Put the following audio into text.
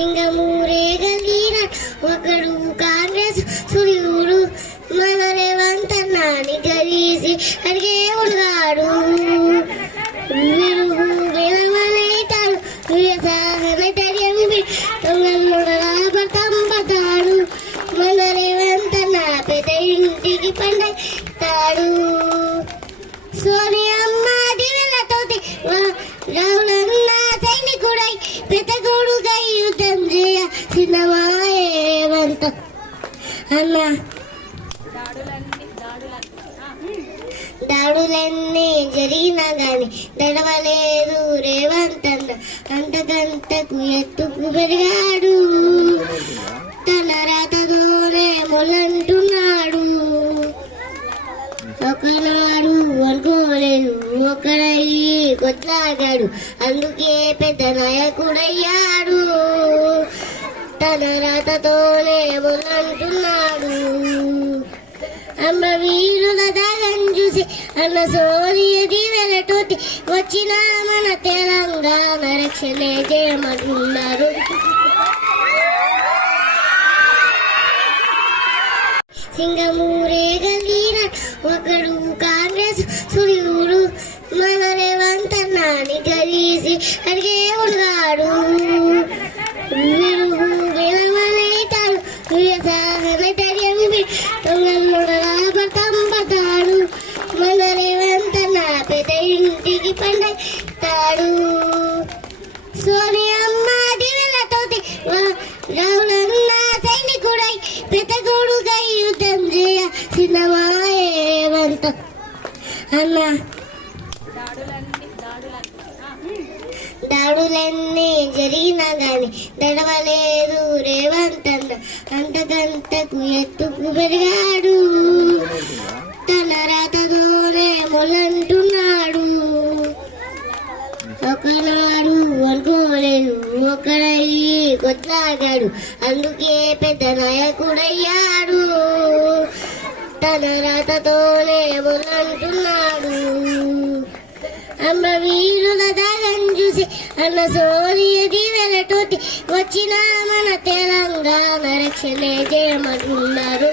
సింగమూరే గలీన ఒకడు కాంగ్రెస్ సూర్యుడు మన రేవంత్ అన్నాని గలీసి అడిగే ఉడగాడు విరుగు విలవలైతాడు పడతాడు మన రేవంత్ అన్న పెద్ద ఇంటికి పండతాడు సోనియమ్మ దివెలతోటి రావులన్న సైనికుడై పెద్ద గొడుగై యుద్ధం చేయ సిద్ధమాయేవంత అన్న దాడులన్నీ జరిగినా గాని దడవలేదు రేవంత్ అన్న అంతకంతకు ఎత్తుకు పెరిగాడు తన రాతతోనే మొలంటున్నాడు ఒకనాడు అనుకోలేదు ఒకడయ్యి కొట్లాగాడు అందుకే పెద్ద నాయకుడయ్యాడు తన రాతతోనే మొలంటున్నాడు అమ్మ వీరుల దాగం చూసి అన్న సోనియ దీవెలతోటి వచ్చిన మన తెలంగాణ రక్షణే చేయమంటున్నారు సింగమూరే గలీన ఒకడు కాంగ్రెస్ సూర్యుడు మన రేవంత్ అన్నాని గలీసి అడిగే ఉడగాడు విరుగు విలవలైతాడు పడతాడు మన రేవంత్ అన్న పెద్ద ఇంటికి పండతాడు సోనియమ్మ దివెలతోటి రావులన్న సైనికుడై పెద్ద గొడుగై యుద్ధం చేయ సిద్ధమాయేవంత అన్న దాడులన్నీ జరిగినా గాని దడవలేదు రేవంత్ అన్న అంతకంతకు ఎత్తుకు పెరిగాడు తన రాతతోనే మొలంటున్నాడు ఒకనాడు అనుకోలేదు ఒకడయ్యి కొట్లాగాడు అందుకే పెద్ద నాయకుడయ్యాడు తన రాతతోనే మొలంటున్నాడు అమ్మ వీరుల దాగం చూసి అన్న సోనియ దీవెలతోటి వచ్చిన మన తెలంగాణ రక్షణే చేయమంటున్నారు